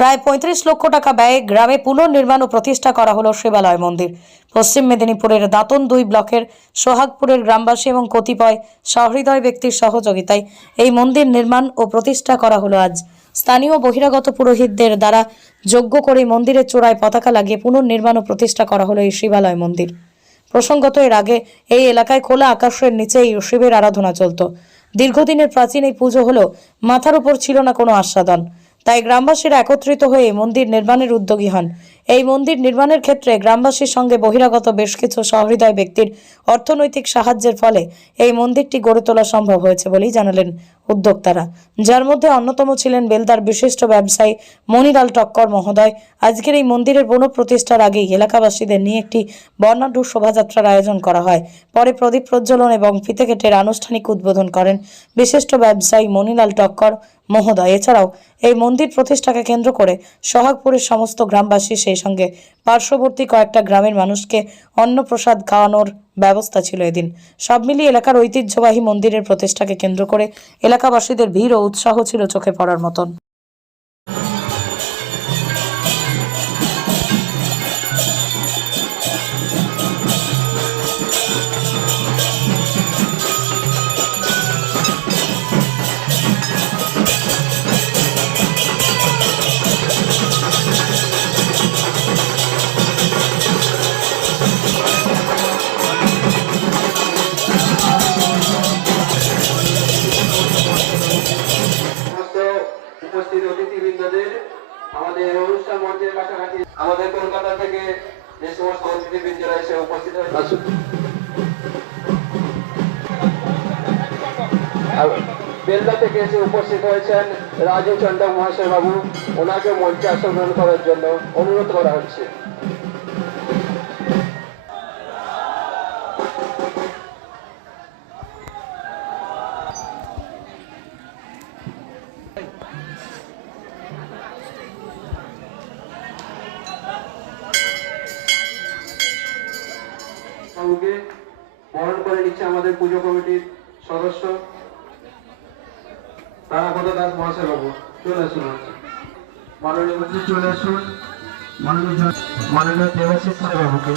প্রায় পঁয়ত্রিশ লক্ষ টাকা ব্যয়ে গ্রামে পুনর্নির্মাণ ও প্রতিষ্ঠা করা হলো শিবালয় মন্দির। পশ্চিম মেদিনীপুরের দাঁতন দুই ব্লকের সোহাগপুরের গ্রামবাসী এবং কতিপয় সহৃদয় ব্যক্তির সহযোগিতায় এই মন্দির নির্মাণ ও প্রতিষ্ঠা করা হলো আজ। স্থানীয় বহিরাগত পুরোহিতদের দ্বারা যোগ্য করে মন্দিরের চূড়ায় পতাকা লাগিয়ে পুনর্নির্মাণ ও প্রতিষ্ঠা করা হলো এই শিবালয় মন্দির। প্রসঙ্গত, এর আগে এই এলাকায় খোলা আকাশের নিচেই শিবের আরাধনা চলত। দীর্ঘদিনের প্রাচীন এই পুজো হলো মাথার উপর ছিল না কোনো আস্বাদন। তাই গ্রামবাসীরা একত্রিত হয়ে মন্দির নির্মাণের উদ্যোগী হন। এই মন্দির নির্মাণের ক্ষেত্রে গ্রামবাসীর সঙ্গে বহিরাগত বেশ কিছু সহৃদয় ব্যক্তির অর্থনৈতিক সাহায্যের ফলে এই মন্দিরটি গড়ে তোলা সম্ভব হয়েছে বলেই জানালেন উদ্যোক্তারা। যার মধ্যে অন্যতম ছিলেন বেলদার বিশিষ্ট ব্যবসায়ী মনিলাল টক্কর মহোদয়। আজকের এই মন্দিরের পুনঃপ্রতিষ্ঠার আগেই এলাকাবাসীদের নিয়ে একটি বর্ণাঢ্য শোভাযাত্রার আয়োজন করা হয়। পরে প্রদীপ প্রজ্বলন এবং ফিতে কেটের আনুষ্ঠানিক উদ্বোধন করেন বিশিষ্ট ব্যবসায়ী মনিলাল টক্কর মহোদয়। এছাড়াও এই মন্দির প্রতিষ্ঠাকে কেন্দ্র করে সোহাগপুরের সমস্ত গ্রামবাসী সেই সঙ্গে পার্শ্ববর্তী কয়েকটা গ্রামের মানুষকে অন্নপ্রসাদ খাওয়ানোর ব্যবস্থা ছিল এদিন। সব মিলিয়ে এলাকার ঐতিহ্যবাহী মন্দিরের প্রতিষ্ঠাকে কেন্দ্র করে এলাকাবাসীদের ভিড় ও উৎসাহ ছিল চোখে পড়ার মতন। অতিথিবৃন্দরা এসে উপস্থিত আর বেলদা থেকে এসে উপস্থিত হয়েছেন রাজু চন্দ্র মহাশয় বাবু। ওনাকে মঞ্চে আসন গ্রহণ করার জন্য অনুরোধ করা হচ্ছে। বাবুকে বরণ করে নিচ্ছে আমাদের পুজো কমিটির সদস্য তারাপদ দাস মহাশয় বাবু চলে আসুন মাননীয় মন্ত্রী চলে আসুন। মাননীয় মাননীয় দেবাশিস বাবুকে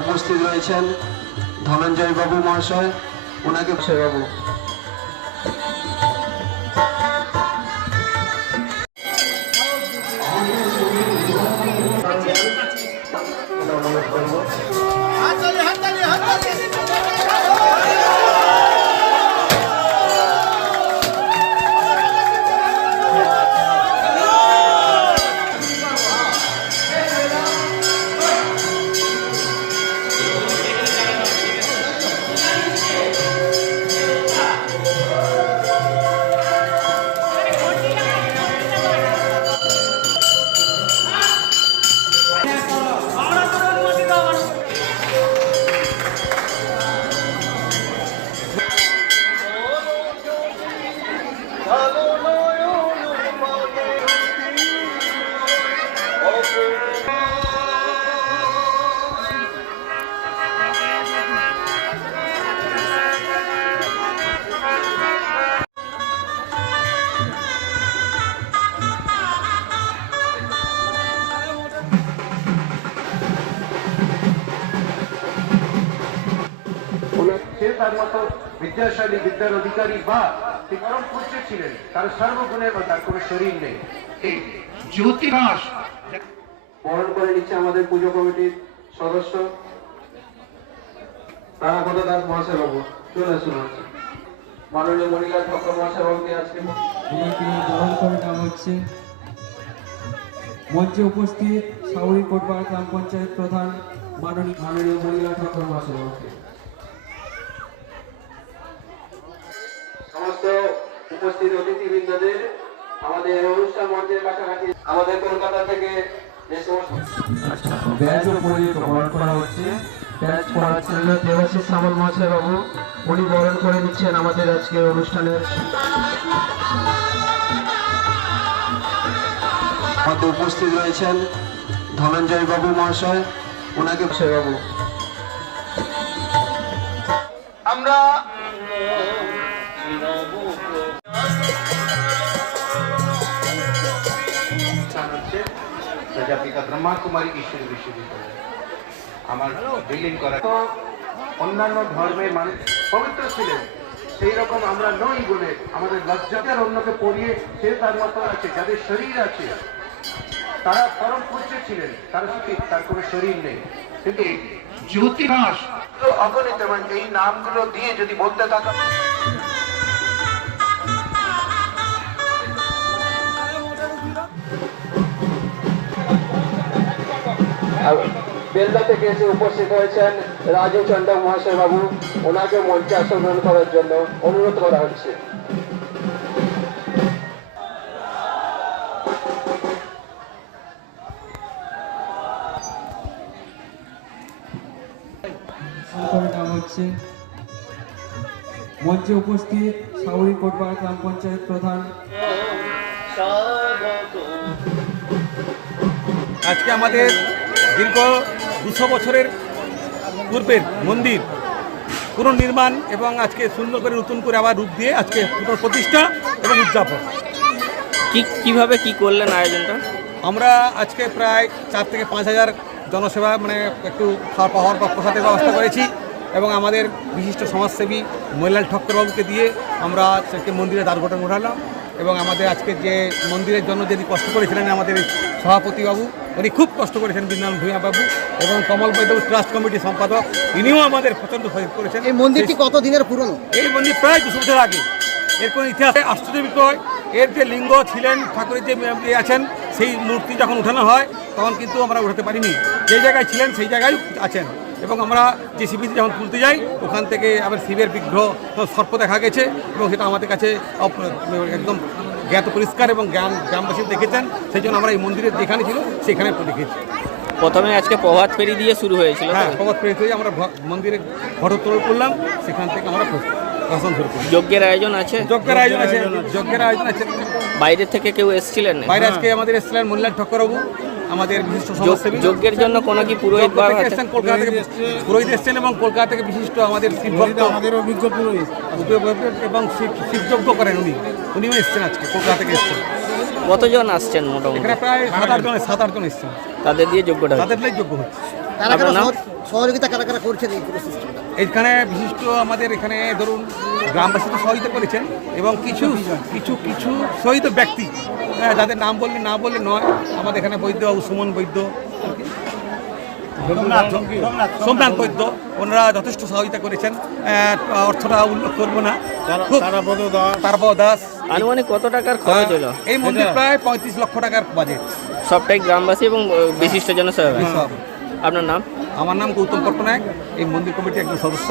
উপস্থিত রয়েছেন ধনঞ্জয় বাবু মহাশয় ওনাকে বাবু অনুরোধ করব। তার মতো বিদ্যাশালী বিদ্যার অধিকারী বা তিনি পরম পূজ্য ছিলেন তার সর্বগুণের মধ্যে তার কোনো শরীর নেই। এই জ্যোতিবাস বরণ করে নিচ্ছে আমাদের পুজো কমিটির সদস্য তারাপদ দাস মহাশয় বাবু চলে আসুন মাননীয় মণিলাল ঠাকুর মহাশয় বাবুকে আজকে ওনাকে করে নেওয়া হচ্ছে। মঞ্চে উপস্থিত সাউরি কোটপাড়া গ্রাম পঞ্চায়েত প্রধান মাননীয় মাননীয় মণিলাল ঠাকুর মহাশয় উপস্থিত অতিথিবৃন্দদের আমাদের অনুষ্ঠান মঞ্চের কাছাকাছি আমাদের কলকাতা থেকে যে সমস্ত ব্যাচও বরণ করা হচ্ছে। ব্যাচ পড়াচ্ছেন দেবাশিস সামল মহাশয় বাবু উনি বরণ করে নিচ্ছেন আমাদের আজকের অনুষ্ঠানের উপস্থিত রয়েছেন ধনঞ্জয় বাবু মহাশয় ওনাকে বাবু আমরা প্রজাপিতা ব্রহ্মা কুমারী ঈশ্বরী বিশ্ববিদ্যালয়। আমার বিল্ডিং করা। তো অন্যান্য ধর্মের মানুষ পবিত্র ছিলেন। সেই রকম আমরা নই বলে আমাদের লজ্জাদের অন্যকে পড়িয়ে সে তার মতো আছে, যাদের শরীর আছে, তারা পরম পূজ্য ছিলেন। তারা সুখী তার কোনো শরীর নেই। কিন্তু জ্যোতিরাস অগণিত এবং এই নামগুলো দিয়ে যদি বলতে থাকা বেলদা থেকে এসে উপস্থিত হয়েছেন রাজু চন্দ্র মহাশয় বাবু। ওনাকে মঞ্চে আসন গ্রহণ করার জন্য অনুরোধ করা হচ্ছে। হচ্ছে মঞ্চে উপস্থিত সাউরি কোটপাড়া গ্রাম পঞ্চায়েত প্রধান। আজকে আমাদের দীর্ঘ দুশো বছরের পূর্বের মন্দির পুনর্নির্মাণ এবং আজকে সুন্দর করে নতুন করে আবার রূপ দিয়ে আজকে প্রতিষ্ঠা এবং উদযাপন। কি কীভাবে কি করলেন আয়োজনটা? আমরা আজকে প্রায় চার থেকে পাঁচ হাজার জনসেবা মানে একটু খাওয়া পাওয়ার বা প্রসাদের ব্যবস্থা করেছি এবং আমাদের বিশিষ্ট সমাজসেবী মহিলাল ঠক্করবাবুকে দিয়ে আমরা আজকে মন্দিরে দ্বারঘটন ঘটালাম এবং আমাদের আজকে যে মন্দিরের জন্য যিনি কষ্ট করেছিলেন আমাদের সভাপতিবাবু উনি খুব কষ্ট করেছেন বৃন্দাবন ভূঁইয়া বাবু এবং কমল বৈদ্য ট্রাস্ট কমিটির সম্পাদক। ইনিও আমাদের প্রচণ্ড সহায়তা করেছেন। এই মন্দিরটি কত দিনের পুরনো? এই মন্দির প্রায় দুশো বছর আগে। এর কোনো ইতিহাস আশ্চর্য বিষয় এর যে লিঙ্গ ছিলেন ঠাকুরের যে ইয়ে আছেন সেই মূর্তি যখন উঠানো হয় তখন কিন্তু আমরা উঠাতে পারিনি। যে জায়গায় ছিলেন সেই জায়গায় আছেন। এবং আমরা যে শিবির যখন তুলতে যাই ওখান থেকে আবার শিবের বিগ্রহ সর্প দেখা গেছে এবং সেটা আমাদের কাছে একদম জ্ঞাত পরিষ্কার এবং গ্রাম গ্রামবাসী দেখেছেন সেই জন্য আমরা এই মন্দিরের যেখানে ছিল সেখানে দেখেছি। প্রথমে আজকে প্রভাত ফেরি দিয়ে শুরু হয়েছিল। হ্যাঁ প্রভাত ফেরি হয়ে আমরা মন্দিরে ঘটোত্তর করলাম সেখান থেকে আমরা যজ্ঞের আয়োজন আছে? যজ্ঞের আয়োজন আছে যজ্ঞের আয়োজন আছে। বাইরে থেকে কেউ এসেছিলেন? বাইরে আজকে আমাদের এসেছিলেন মোল্লাল ঠক্করবাবু আমাদের বিশিষ্ট সমাজসেবী। যজ্ঞের জন্য কোনো কি পুরোহিত বা এসেছেন কলকাতা থেকে পুরোহিত এসেছেন এবং কলকাতা থেকে বিশিষ্ট আমাদের শিবভক্ত আমাদের অভিজ্ঞ পুরোহিত। এবং শিব শিবযজ্ঞ করেন উনি। উনিও এসেছেন আজকে কলকাতা থেকে এসেছেন। কতজন আসছেন মোটামুটি? এখানে প্রায় সাত আট জন সাত আট জন এসেছেন। তাদের দিয়ে হচ্ছে। তাদের যোগ্য হচ্ছে। কারা কারা আপনার নাম? সহজ- সহযোগিতা কারা কারা করছেন এই পুরো সিস্টেমটা এইখানে বিশিষ্ট আমাদের এখানে ধরুন গ্রামবাসী তো সহায়তা করেছেন এবং কিছু কিছু কিছু শহীদ ব্যক্তি হ্যাঁ, যাদের নাম বললে না বললে নয়। আমাদের এখানে বৈদ্য বাবু সুমন বৈদ্য সোমনাথ। বৈদ্য ওনারা যথেষ্ট সহযোগিতা করেছেন। অর্থটা উল্লেখ করব না। তারপর দাস। আনুমানিক কত টাকার খরচ হলো? এই মন্দির প্রায় পঁয়ত্রিশ লক্ষ টাকার বাজেট সবটাই গ্রামবাসী এবং বিশিষ্ট জনসেবা। সব আপনার নাম? আমার নাম গৌতম পট্টনায়ক এই মন্দির কমিটির একজন সদস্য।